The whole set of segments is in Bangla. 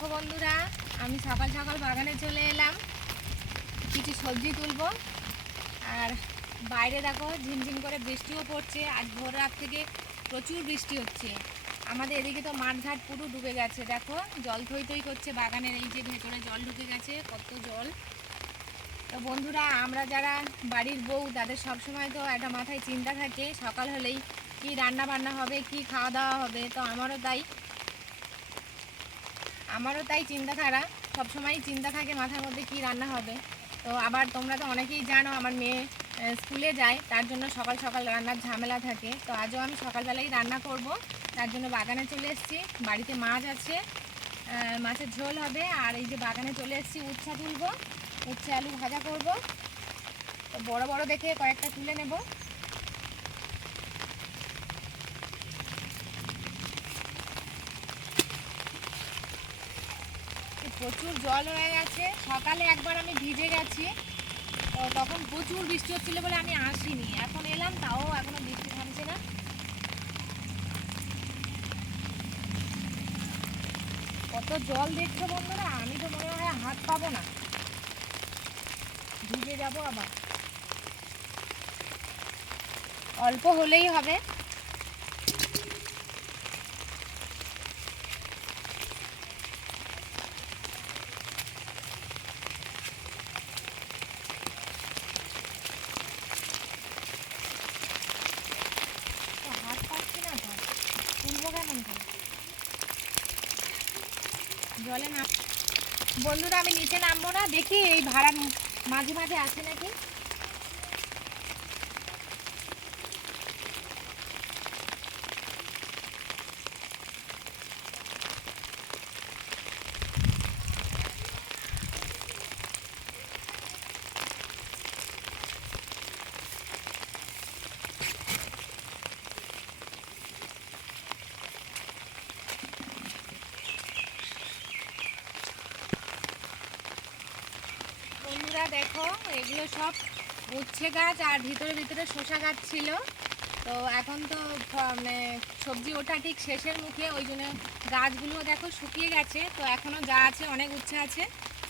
দেখো বন্ধুরা, আমি সকাল সকাল বাগানে চলে এলাম, কিছু সবজি তুলবো। আর বাইরে দেখো ঝিমঝিম করে বৃষ্টিও পড়ছে। আজ ভোর রাত থেকে প্রচুর বৃষ্টি হচ্ছে। আমাদের এদিকে তো মাঠঘাট পুরো ডুবে গেছে। দেখো জল থই থই করছে, বাগানের এই যে ভেতরে জল ঢুকে গেছে, কত জল। তো বন্ধুরা, আমরা যারা বাড়ির বউ তাদের সবসময় তো একটা মাথায় চিন্তা থাকে, সকাল হলেই কি রান্না বান্না হবে, কি খাওয়া দাওয়া হবে। তো আমারও তাই চিন্তাধারা, সবসময় চিন্তা থাকে মাথার মধ্যে কি রান্না হবে। তো আবার তোমরা তো অনেকেই জানো আমার মেয়ে স্কুলে যায়, তার জন্য সকাল সকাল রান্নার ঝামেলা থাকে। তো আজও আমি সকালবেলাই রান্না করব, তার জন্য বাগানে চলে এসেছি। বাড়িতে মাছ আছে, মাছের ঝোল হবে। আর এই যে বাগানে চলে এসেছি, উচ্ছা তুলবো, উচ্ছে আলু ভাজা করব। তো বড় বড় দেখে কয়েকটা তুলে নেব। প্রচুর জল হয়ে গেছে, সকালে একবার আমি ভিজে গেছি, তো তখন প্রচুর বৃষ্টি হচ্ছিল বলে আমি আসিনি। এখন এলাম, তাও এখনো বৃষ্টি থামছে না। কত জল দেখছো বন্ধুরা, আমি তো মনে হয় হাত পাবো না, ভিজে যাব আবার। অল্প হলেই হবে। হাত পাচ্ছি না তো, তুলবো কেমন করে, জলে নাম। বন্ধুরা, আমি নিচে নামবো না, দেখি এই ভাড়া মাঝে মাঝে আছে নাকি। বন্ধুরা দেখো, এগুলো সব উচ্ছে গাছ, আর ভিতরে ভিতরে শসা গাছ ছিল। তো এখন তো মানে সবজি ওঠা ঠিক শেষের মুখে, ওই জন্য গাছগুলো দেখো শুকিয়ে গেছে। তো এখনও যা আছে অনেক উচ্ছে আছে,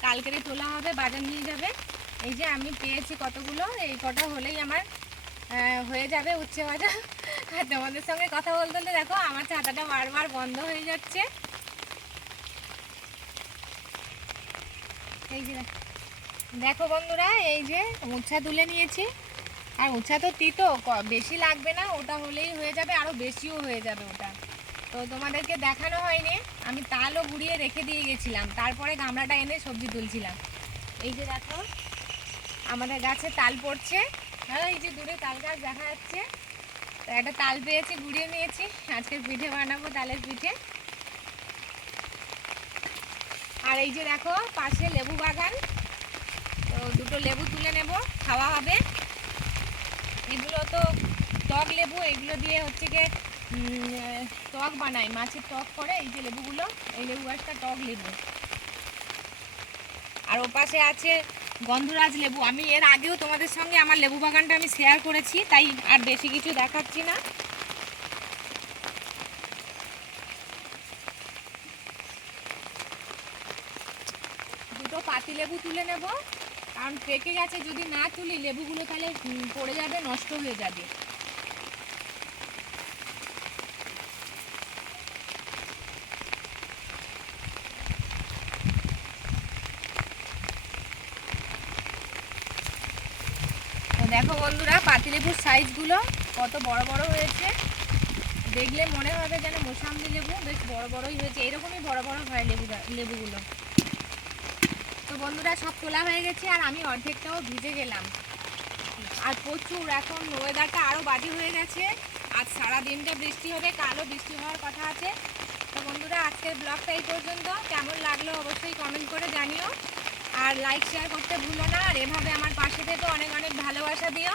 কালকেরই তোলা হবে, বাজার নিয়ে যাবে। এই যে আমি পেয়েছি কতগুলো, এই কটা হলেই আমার হয়ে যাবে উচ্ছে ভাজা। আর তোমাদের সঙ্গে কথা বলতে বলতে দেখো আমার ছাতাটা বারবার বন্ধ হয়ে যাচ্ছে। এই যে দেখো বন্ধুরা, এই যে উচ্ছা তুলে নিয়েছি। আর উচ্ছা তো তিতো, বেশি লাগবে না, ওটা হলেই হয়ে যাবে, আরও বেশিও হয়ে যাবে ওটা। তো তোমাদেরকে দেখানো হয়নি, আমি তালও গুঁড়িয়ে রেখে দিয়ে গেছিলাম, তারপরে গামলাটা এনে সবজি তুলছিলাম। এই যে দেখো আমাদের গাছে তাল পড়ছে। হ্যাঁ, এই যে দূরে তাল গাছ দেখা যাচ্ছে। তো একটা তাল পেয়েছি, গুঁড়িয়ে নিয়েছি, আজকে পিঠে বানাবো, তালের পিঠে। আর এই যে দেখো পাশে লেবু বাগান, তো দুটো লেবু তুলে নেব, খাওয়া হবে। এগুলো তো টক লেবু, এগুলো দিয়ে হচ্ছে গিয়ে টক বানায়, মাছের টক করে। এই যে লেবুগুলো, এই লেবু গাছটা টক লেবু। আর ওপাশে আছে গন্ধরাজ লেবু। আমি এর আগেও তোমাদের সঙ্গে আমার লেবু বাগানটা আমি শেয়ার করেছি, তাই আর বেশি কিছু দেখাচ্ছি না। দুটো পাতি লেবু তুলে নেব, কারণ পেকে গেছে, যদি না তুলি লেবুগুলো তাহলে পড়ে যাবে, নষ্ট হয়ে যাবে। তো দেখো বন্ধুরা, পাতিলেবুর সাইজগুলো কত বড় বড় হয়েছে, দেখলে মনে হবে যেন মোসাম্বি লেবু, বেশ বড় বড়ই হয়েছে। এরকমই বড় বড় হয় লেবুগুলো। তো বন্ধুরা, সব তোলা হয়ে গেছে, আর আমি অর্ধেকটাও ভিজে গেলাম। আর প্রচুর এখন ওয়েদারটা আরও বাজে হয়ে গেছে। আজ সারা দিনটা বৃষ্টি হবে, কালও বৃষ্টি হওয়ার কথা আছে। তো বন্ধুরা, আজকের ব্লগটা এই পর্যন্ত। কেমন লাগলো অবশ্যই কমেন্ট করে জানিও, আর লাইক শেয়ার করতে ভুলো না। আর এভাবে আমার পাশে থেকে অনেক অনেক ভালোবাসা দিও।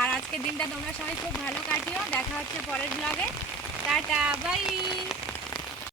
আর আজকের দিনটা তোমরা সবাই খুব ভালো কাটিও। দেখা হচ্ছে পরের ব্লগে। Tata, by.